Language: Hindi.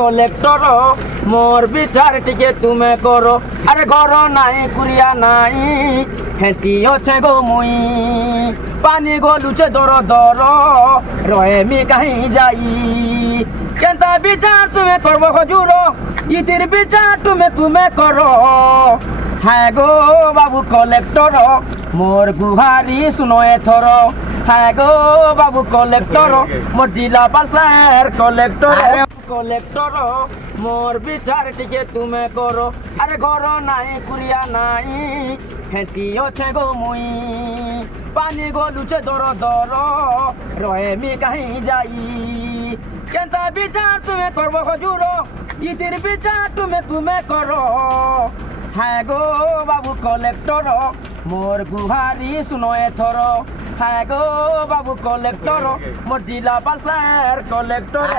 कलेक्टर मोर विचार टिके तुम्हें करो अरे घर नाई कुरिया नाई हेती अच्छे गो मुई पानी गलुचे दर दर रहे मी कहीं जाई केंता विचार तुम्हें करबो हजूर इतिर विचार तुम्हें करो है गो बाबू कलेक्टर मोर गुहारी सुनो एथर है गो बाबू कलेक्टर मोर जिला पालसार कलेक्टर कलेक्टर मोर विचार टिके तुम्हें करो अरे घर नाई कुरिया नाई हेती अच्छे गो मुई पानी गलुचे दर दर रहे मी कहीं जाई केंता विचार तुम्हें करबो हजूर इतिर विचार तुम्हें करो है गो बाबू कलेक्टर मोर गुहारी सुनो एथर है गो बाबू कलेक्टर मोर जिला पालसार कलेक्टर।